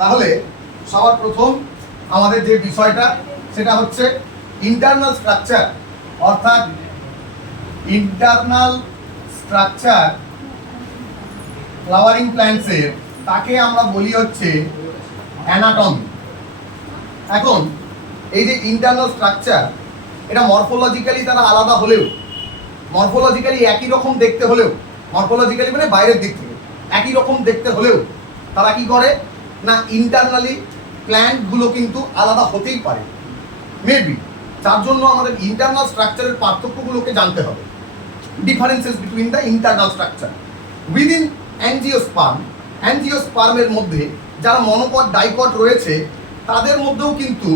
তাহলে সবার প্রথম আমাদের যে বিষয়টা সেটা হচ্ছে ইন্টারনাল স্ট্রাকচার, অর্থাৎ ইন্টারনাল স্ট্রাকচার ফ্লাওয়ারিং প্ল্যান্টসের, তাকে আমরা বলি হচ্ছে অ্যানাটমি। এখন এই যে ইন্টারনাল স্ট্রাকচার, এটা মরফোলজিক্যালি তারা আলাদা হলেও, মরফোলজিক্যালি একই রকম দেখতে হলেও, মরফোলজিক্যালি মানে বাইরের দিক থেকে একই রকম দেখতে হলেও তারা কি করে না ইন্টারনালি প্ল্যান্টগুলো কিন্তু আলাদা হতেই পারে মেবি। তার জন্য আমাদের ইন্টারনাল স্ট্রাকচারের পার্থক্যগুলোকে জানতে হবে, differences between the internal structure within angiosperm. অ্যাঞ্জিওস্পার্মের মধ্যে যারা মনোকট ডাইকট রয়েছে তাদের মধ্যেও কিন্তু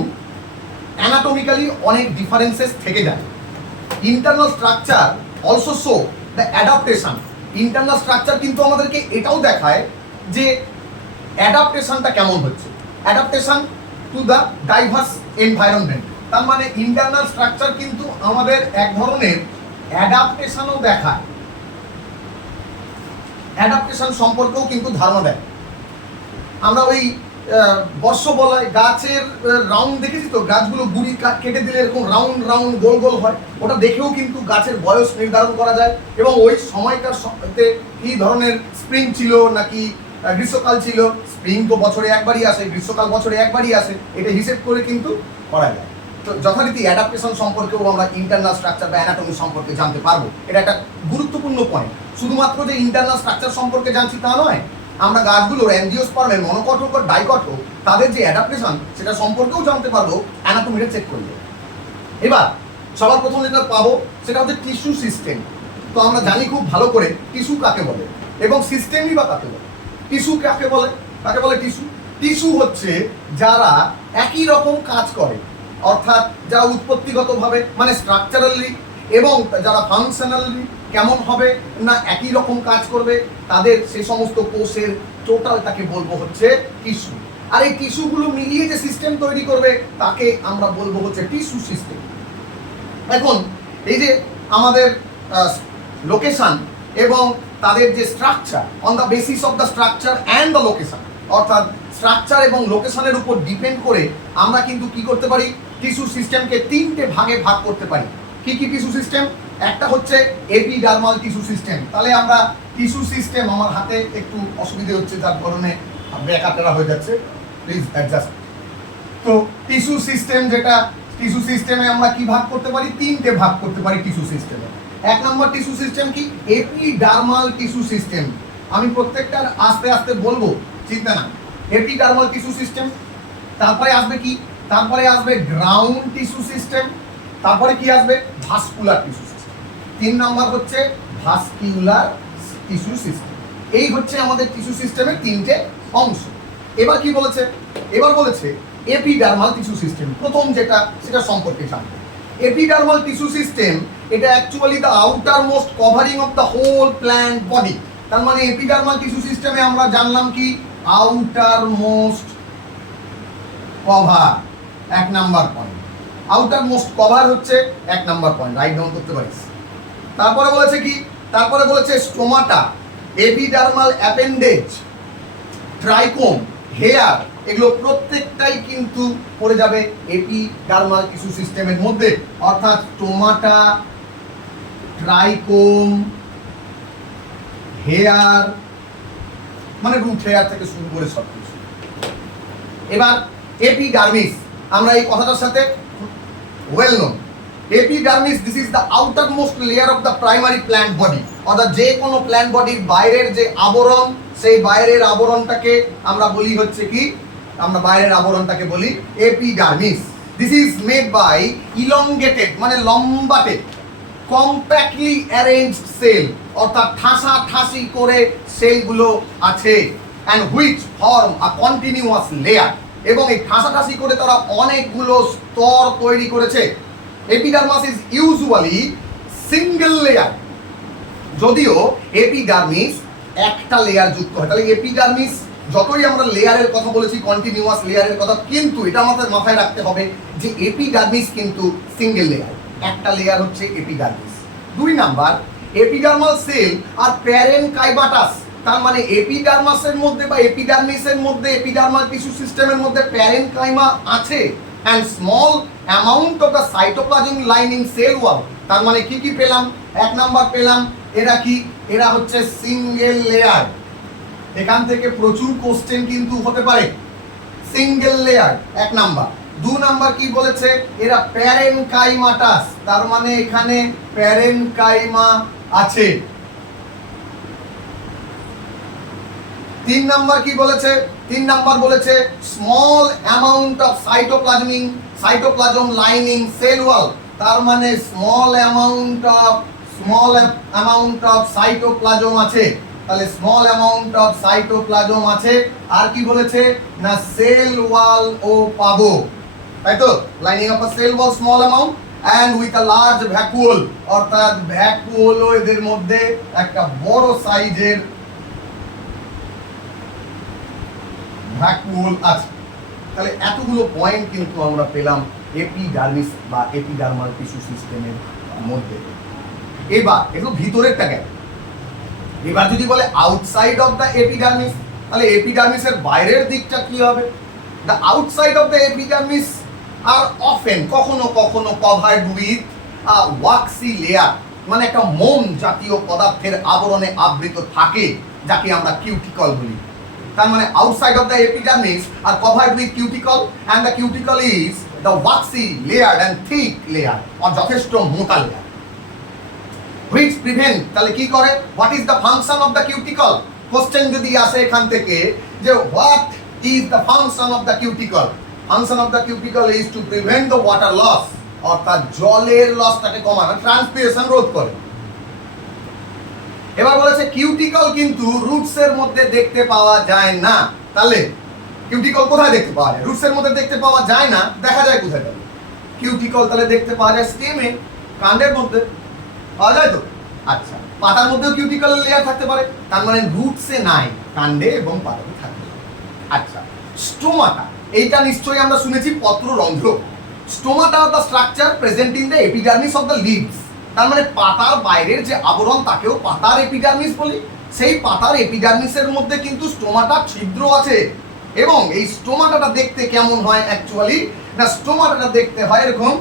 অ্যানাটমিক্যালি অনেক ডিফারেন্সেস থেকে যায়। Internal structure also show the adaptation. Internal structure কিন্তু আমাদেরকে এটাও দেখায় যে অ্যাডাপ্টেশনটা কেমন হচ্ছে, adaptation to the diverse environment. তার মানে ইন্টারনাল স্ট্রাকচার কিন্তু আমাদের এক ধরনের অ্যাডাপ্টেশনও দেখায়, অ্যাডাপ্টেশন সম্পর্কেও কিন্তু ধারণা দেয়। আমরা ওই বর্ষ বলায় গাছের রাউন্ড দেখেছি তো, গাছগুলো গুড়ি কেটে দিলে এরকম রাউন্ড রাউন্ড গোল গোল হয়, ওটা দেখেও কিন্তু গাছের বয়স নির্ধারণ করা যায় এবং ওই সময়কার সাথে কি ধরনের স্প্রিং ছিল নাকি গ্রীষ্মকাল ছিল। স্প্রিং তো বছরে একবারই আসে, গ্রীষ্মকাল বছরে একবারই আসে, এটা হিসেব করে কিন্তু করা যায়। তো যথারীতি অ্যাডাপ্টেশন সম্পর্কেও আমরা ইন্টারনাল স্ট্রাকচার বা অ্যানাটমি সম্পর্কে জানতে পারবো। এটা একটা গুরুত্বপূর্ণ পয়েন্ট। শুধুমাত্র যে ইন্টারনাল স্ট্রাকচার সম্পর্কে জানছি তা নয়, আমরা গাছগুলোর অ্যাঞ্জিওস্পার্মের মনোকট হোক ডাইকট হোক তাদের যে অ্যাডাপ্টেশন সেটা সম্পর্কেও জানতে পারবো অ্যানাটমিটা চেক করলে। এবার সবার প্রথম যেটা পাবো সেটা হচ্ছে টিস্যু সিস্টেম। তো আমরা জানি খুব ভালো করে টিস্যু কাকে বলে এবং সিস্টেমই বা কাকে বলে। টিস্যু কাকে বলে? কাকে বলে টিস্যু? টিস্যু হচ্ছে যারা একই রকম কাজ করে, অর্থাৎ যারা উৎপত্তিগতভাবে মানে স্ট্রাকচারালি এবং যারা ফাংশনালি কেমন হবে না একই রকম কাজ করবে, তাদের সেই সমস্ত কোষের টোটালটাকে বলবো হচ্ছে টিস্যু। আর এই টিস্যুগুলো মিলিয়ে যে সিস্টেম তৈরি করবে তাকে আমরা বলবো হচ্ছে টিস্যু সিস্টেম। এখন এই যে আমাদের লোকেশন এবং তাদের যে structure, on the basis of the structure and the location, অর্থাৎ স্ট্রাকচার এবং লোকেশনের উপর ডিপেন্ড করে আমরা কিন্তু কি করতে পারি, টিস্যু সিস্টেমকে তিনটে ভাগে ভাগ করতে পারি। কি কি টিস্যু সিস্টেম? একটা হচ্ছে এপিডার্মাল টিস্যু সিস্টেম। তাহলে আমরা টিস্যু সিস্টেম, আমার হাতে একটু অসুবিধে হচ্ছে যার কারণে ব্যাকারটা হয়ে যাচ্ছে, প্লিজ অ্যাডজাস্ট। তো টিস্যু সিস্টেম, যেটা টিস্যু সিস্টেমে আমরা কি ভাগ করতে পারি, তিনটে ভাগ করতে পারি টিস্যু সিস্টেমে। এক নম্বর টিস্যু সিস্টেম কি, এপিডার্মাল টিস্যু সিস্টেম। আমি প্রত্যেকটা আস্তে আস্তে বলবো, চিন্তা না। এপিডার্মাল টিস্যু সিস্টেম, তারপরে আসবে কি, তারপরে আসবে গ্রাউন্ড টিস্যু সিস্টেম, তারপরে কি আসবে, ভাস্কুলার টিস্যু সিস্টেম। 3 নম্বর হচ্ছে ভাস্কুলার টিস্যু সিস্টেম। এই হচ্ছে আমাদের টিস্যু সিস্টেমের তিনটে অংশ। এবার কি বলেছে, এবার বলেছে এপিডার্মাল টিস্যু সিস্টেম। প্রথম যেটা সেটা সম্পর্কে জানবো। এপিডার্মাল টিস্যু সিস্টেম, এটা actually the outer most covering of the whole plant body. তার মানে এপিডার্মাল টিস্যু সিস্টেমে আমরা জানলাম কি, outer most cover, 1 number point. Outer most cover হচ্ছে 1 নাম্বার পয়েন্ট, রাইট ডাউন করতে পারিস। তারপরে বলেছে কি, তারপরে বলেছে স্টোমাটা, এপিডার্মাল অ্যাপেন্ডেজ, ট্রাইকোম, হেয়ার, এগুলো প্রত্যেকটাই কিন্তু পড়ে যাবে এপিডার্মাল টিস্যু সিস্টেমের মধ্যে। অর্থাৎ স্টোমাটা, ট্রাইকোম, হেয়ার, মানে রুট হেয়ার থেকে শুরু করে সব কিছু। এবার এপিডার্মিস, আমরা এই কথাটার সাথে well known. Epidermis, this is the outermost layer of the primary plant body. অর্থাৎ যে কোনো প্ল্যান্ট বডির বাইরের যে আবরণ, সেই বাইরের আবরণটাকে আমরা বলি হচ্ছে কি, আমরা বাইরের আবরণটাকে বলি epidermis. This is made by elongated মানে লম্বাটে, কম্প্যাক্টলি অ্যারেঞ্জড সেল, অর্থাৎ ঠাসা ঠাসি করে সেলগুলো আছে, and which form a continuous layer, এবং এই ঠাসাঠাসি করে তারা অনেকগুলো স্তর তৈরি করেছে। এপিডার্মাস ইজ ইউজুয়ালি সিঙ্গেল লেয়ার, যদিও এপিডার্মিস একটা লেয়ার যুক্ত হয়। তাহলে এপিডার্মিস, যতই আমরা লেয়ারের কথা বলেছি, কন্টিনিউয়াস লেয়ারের কথা, কিন্তু এটা আমাদের মাথায় রাখতে হবে যে এপিডার্মিস কিন্তু সিঙ্গেল লেয়ার, একটা লেয়ার হচ্ছে এপিডার্মিস। 2 নাম্বার, এপিডার্মাল সেল আর প্যারেনকাইমাটাস তার মানে এপিডার্মাসের মধ্যে বা এপিডার্মিসের মধ্যে, এপিডার্মাল টিস্যু সিস্টেমের মধ্যে প্যারেনকাইমা আছে and small amount of the cytoplasm lining cell wall. তার মানে কি কি পেলাম? এক নাম্বার পেলাম এরা কি, এরা হচ্ছে সিঙ্গেল লেয়ার। এখান থেকে প্রচুর কোশ্চেন কিন্তু হতে পারে। সিঙ্গেল লেয়ার এক নাম্বার। দু নাম্বার কি বলেছে? এরা প্যারেনকাইমাটাস, তার মানে এখানে প্যারেনকাইমা আছে। তিন নাম্বার কি বলেছে? তিন নাম্বার বলেছে small amount of cytoplasm lining cell wall, তার মানে স্মল অ্যামাউন্ট অফ সাইটোপ্লাজম আছে। তাহলে স্মল অ্যামাউন্ট অফ সাইটোপ্লাজম আছে। আর কি বলেছে না সেল ওয়াল ও পাবো, তাই তো? Lining of a cell wall small amount and with a large vacuole, অর্থাৎ ভ্যাকুওলও এদের মধ্যে একটা বড় সাইজের ভ্যাকুওল আছে। তাহলে এতগুলো পয়েন্ট কিন্তু আমরা পেলাম এপিডার্মিস বা এপিডার্মাল টিস্যু সিস্টেমের মধ্যে। এবার একটু ভিতরেরটা গেল। এবার যদি বলে আউটসাইড অফ দ্য এপিডার্মিস, তাহলে এপিডার্মিসের বাইরের দিকটা কি হবে? The outside of the epidermis are often কখনো কখনো কভার্ড উইথ আ ওয়াক্সি লেয়ার, মানে একটা মোম জাতীয় পদার্থের আবরণে আবৃত থাকে, যাকে আমরা কিউটিকল বলি। তার মানে outside of the epidermis are covered with cuticle, and the cuticle is the waxy layer and thick layer, আর যথেষ্ট মোটা লেয়ার। which prevent, তাহলে কি করে? what is the function of the cuticle? Question যদি আসে এখান থেকে যে what is the function of the cuticle? function of the cuticle is to prevent the water loss, অর্থাৎ জলের লসটাকে কমানো, ট্রান্সপিরেশন রোধ করে। এবার বলেছে কিউটিকল কিন্তু রুটস এর মধ্যে দেখতে পাওয়া যায় না। তাহলে কিউটিকল কোথায় দেখতে পাওয়া যায়? রুটস এর মধ্যে দেখতে পাওয়া যায় না, দেখা যায় কোথায়? তাহলে কিউটিকল তাহলে দেখতে পাওয়া যায় স্টেমে, কাণ্ডের মধ্যে পাওয়া যায় তো। আচ্ছা, পাতার মধ্যেও কিউটিকল লেয়ার থাকতে পারে, তার মানে রুটসে নাই, কাণ্ডে এবং পাতাতে থাকবে। আচ্ছা, স্টোমাটা, এইটা নিশ্চয়ই আমরা শুনেছি পত্ররন্ধ্র। Stomata the structure present in the epidermis of the leaves, তার মানে পাতার বাইরের যে আবরণ তাকেও পাতার এপিডার্মিস বলি। সেই পাতার এপিডার্মিসের মধ্যে কিন্তু স্টোমাটা ছিদ্র আছে। এবং এই স্টোমাটাটা দেখতে কেমন হয় অ্যাকচুয়ালি? না, স্টোমাটাটা দেখতে হয় এরকম,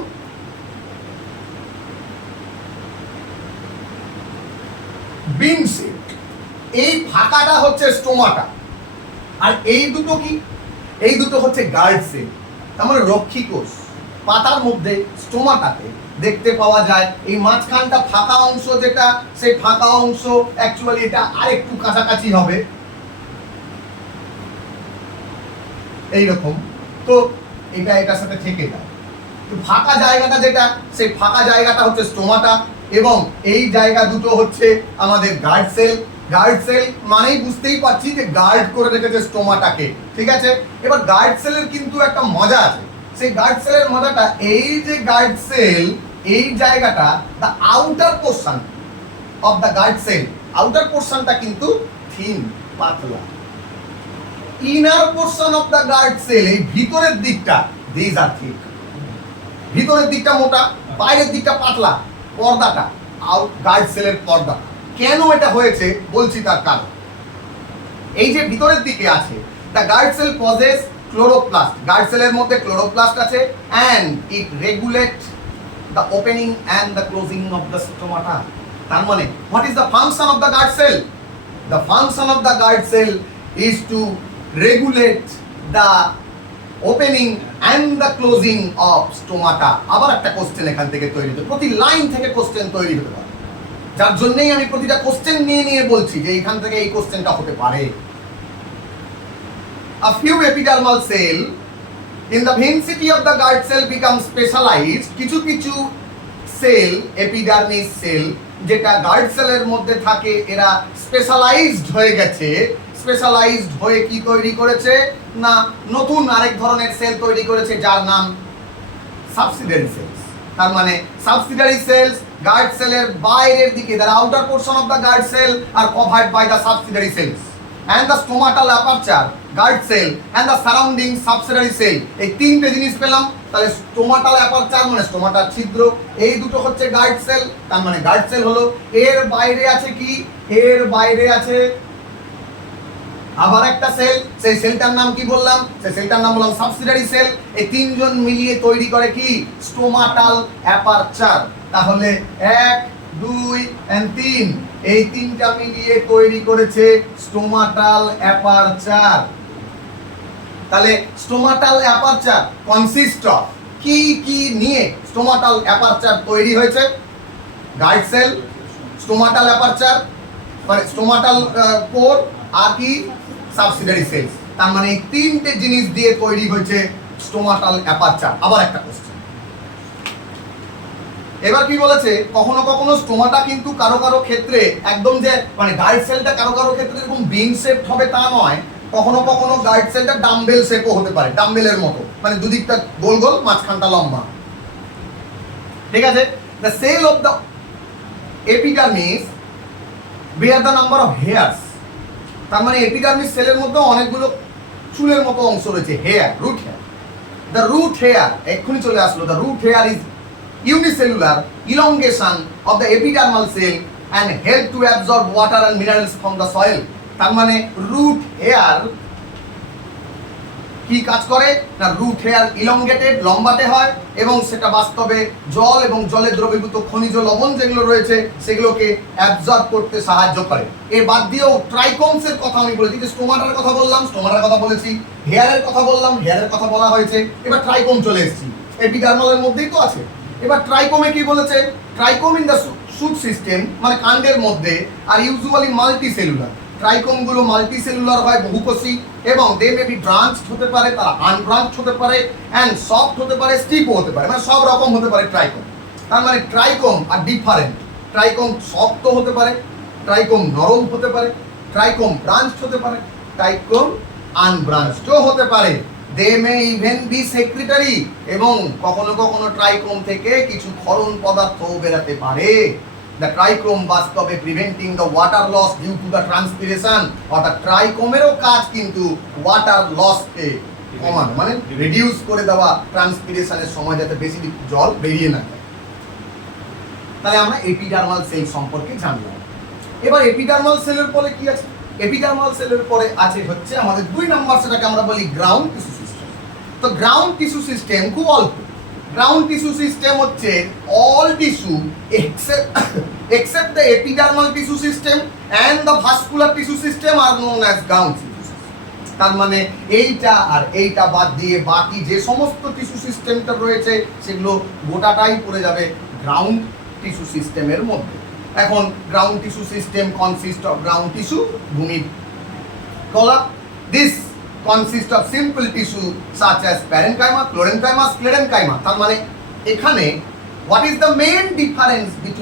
বিন শেপ। এই ফাঁকাটা হচ্ছে স্টোমাটা, আর এই দুটো কি? এই দুটো হচ্ছে গার্ড সেল, তার মানে রক্ষী কোষ। পাতার মধ্যে স্টোমাটাতে দেখতে পাওয়া যায় এই মাঝখানটা ফাঁকা অংশ, যেটা সেই ফাঁকা অংশ অ্যাকচুয়ালি এটা আরেকটু কাছাকাছি হবে এইরকম, তো এটা এটার সাথে থেকে যায়। তো ফাঁকা জায়গাটা যেটা, সেই ফাঁকা জায়গাটা হচ্ছে স্টোমাটা, এবং এই জায়গা দুটো হচ্ছে আমাদের গার্ড সেল। গার্ড সেল মানেই বুঝতেই পারছি যে গার্ড করে রেখেছে স্টোমাটাকে, ঠিক আছে? এবার গার্ড সেলের কিন্তু একটা মজা আছে। সেই গার্ড সেলের মজাটা এই যে গার্ড সেল, এই জায়গাটা the outer portion of the guard cell, outer পোর্শনটা কিন্তু থিন, পাতলা। Inner portion of the guard cell, এই ভিতরের দিকটা, দিস আর থিক। ভিতরের দিকটা মোটা, বাইরের দিকটা পাতলা। পর্দাটা, গার্ড সেলের পর্দা। কেন এটা হয়েছে বলছি তার কারণ। এই যে ভিতরের দিকে আছে, the guard cell possess chloroplast, guard সেলের মধ্যে ক্লোরোপ্লাস্ট আছে, and it regulate the opening and the closing of the stomata. তার মানে what is the function of the guard cell? The function of the guard cell is to regulate the opening and the closing of stomata. আবার একটা question এখান থেকে তৈরি হতে, প্রতি line থেকে কোশ্চেন তৈরি হতে পারে, যার জন্যই আমি প্রতিটা কোশ্চেন নিয়ে নিয়ে বলছি যে এখান থেকে এই কোশ্চেনটা হতে পারে। A few epidermal cell in the density of the guard cell become specialized, কিছু কিছু সেল, এপিডার্মিস সেল যেটা গার্ড সেলের মধ্যে থাকে, এরা স্পেশালাইজড হয়ে গেছে। স্পেশালাইজড হয়ে কি তৈরি করেছে? না, নতুন আরেক ধরনের সেল তৈরি করেছে, যার নাম সাবসিডিয়ারি সেলস। তার মানে সাবসিডিয়ারি সেলস গার্ড সেলের বাইরের দিকে, the outer portion of the guard cell are covered by the subsidiary cells, and the stomatal aperture, guard cell and the surrounding subsidiary cell। এই তিনটে জিনিস পেলাম। তাহলে স্টোমাটাল অ্যাপারচার মানে স্টোমাটার ছিদ্র, এই দুটো হচ্ছে গার্ড সেল, তার মানে গার্ড সেল হলো। এর বাইরে আছে কি? এর বাইরে আছে আবার একটা সেল, সেই সেলটার নাম কি বললাম? সেই সেলটার নাম বললাম সাবসিডিয়ারি সেল। এই তিনজন মিলিয়ে তৈরি করে কি? Stomatal aperture. তাহলে 1 2 and 3, এই তিনটা মিলিয়ে তৈরি করেছে স্টোমাটাল অ্যাপারচার। তাহলে স্টোমাটাল অ্যাপারচার কনসিস্ট অফ কি কি নিয়ে স্টোমাটাল অ্যাপারচার তৈরি হয়েছে? গাইড সেল, স্টোমাটাল অ্যাপারচার মানে স্টোমাটাল পোর, আর কি সাবসিডিয়ারি সেলস। তার মানে এই তিনটে জিনিস দিয়ে তৈরি হয়েছে স্টোমাটাল অ্যাপারচার। আবার একটা কোশ্চেন, এবার কি বলেছে, কখনো কখনো স্টোমাটা কিন্তু কারো কারো ক্ষেত্রে একদম যে মানে গাইড সেলটা কারো কারো ক্ষেত্রে এরকম বিন শেপ হবে তা নয়, কখনো কখনো গাইড সেলটা ডাম্বেল শেপও হতে পারে, ডাম্বেলের মতো, মানে দুদিকটা গোল গোল, মাঝখানটা লম্বা। ঠিক আছে? The cell of the epidermis bear the number of hairs. তার মানে এপিডার্মিস সেলের মধ্যে অনেকগুলো চুলের মতো অংশ রয়েছে, hair, root hair. The root hair, এক্ষুনি চলে আসলো, the root hair is unicellular elongation of the epidermal cell and help to absorb water and minerals from the soil. তার মানে রুট হেয়ার কি কাজ করে না, রুট হেয়ার ইলংগেটেড, লম্বাটে হয় এবং সেটা বাস্তবে জল এবং জলে দ্রবীভূত খনিজ লবণ যেগুলো রয়েছে সেগুলোকে অ্যাবজর্ব করতে সাহায্য করে। এর বাদ দিয়েও ট্রাইকমসের কথা আমি বলেছি, যে স্টোমাটার কথা বললাম, স্টোমাটার কথা বলেছি, হেয়ারের কথা বললাম, হেয়ারের কথা বলা হয়েছে, এবার ট্রাইকম চলে এসেছি, এপিডার্মালের মধ্যেই তো আছে। এবার ট্রাইকোমে কি বলেছে? ট্রাইকোম ইন দ্য শুট সিস্টেম মানে কাণ্ডের মধ্যে আর ইউজুয়ালি মাল্টি সেলুলার। ট্রাইকোম গুলো মাল্টি সেলুলার হয়, বহুকোষী, এবং দে মে বি ব্রাঞ্চড হতে পারে, তারা আনব্রাঞ্চড হতে পারে, এন্ড সফট হতে পারে, স্টিপও হতে পারে, মানে সব রকম হতে পারে ট্রাইকোম। তার মানে ট্রাইকোম আর ডিফারেন্ট, ট্রাইকোম শক্ত হতে পারে, ট্রাইকোম নরম হতে পারে, ট্রাইকোম ব্রাঞ্চড হতে পারে, ট্রাইকোম আনব্রাঞ্চডও হতে পারে। দে মে ইভেন বি সেক্রেটারি, এবং কখনো কখনো ট্রাইকোম থেকে কিছু ক্ষরণ পদার্থ বেরাতে পারে। দ্য ট্রাইকোম বাস্তবে preventing the water loss due to the transpiration, অর্থাৎ ট্রাইকোমেরও কাজ কিন্তু ওয়াটার লসকে কমানো, মানে রিডিউস করে দেওয়া, ট্রান্সপিরেশনের সময় যাতে বেশি জল বেরিয়ে না যায়। তাহলে আমরা এপিডার্মাল সেল সম্পর্কে জানলাম। এবার এপিডার্মাল সেলের পরে কি আছে? এপিডার্মাল সেলের পরে আছে হচ্ছে আমাদের 2 নাম্বার, সেটাকে আমরা বলি গ্রাউন্ড টিস্যু সিস্টেম। তো গ্রাউন্ড টিস্যু সিস্টেম খুব অল্প। গ্রাউন্ড টিস্যু সিস্টেম হচ্ছে all tissue except the epidermal tissue system and the vascular tissue system are known as ground tissue system. তার মানে এইটা আর এইটা বাদ দিয়ে বাকি যে সমস্ত টিস্যু সিস্টেমটা রয়েছে সেগুলো গোটাটাই পড়ে যাবে গ্রাউন্ড টিস্যু সিস্টেমের মধ্যে। এখন ground tissue system consist of ground tissue, ভূমি কলা। This consist of simple tissue such as parenchyma, chlorenchyma, sclerenchyma. তার মানে এখানে what is the main difference between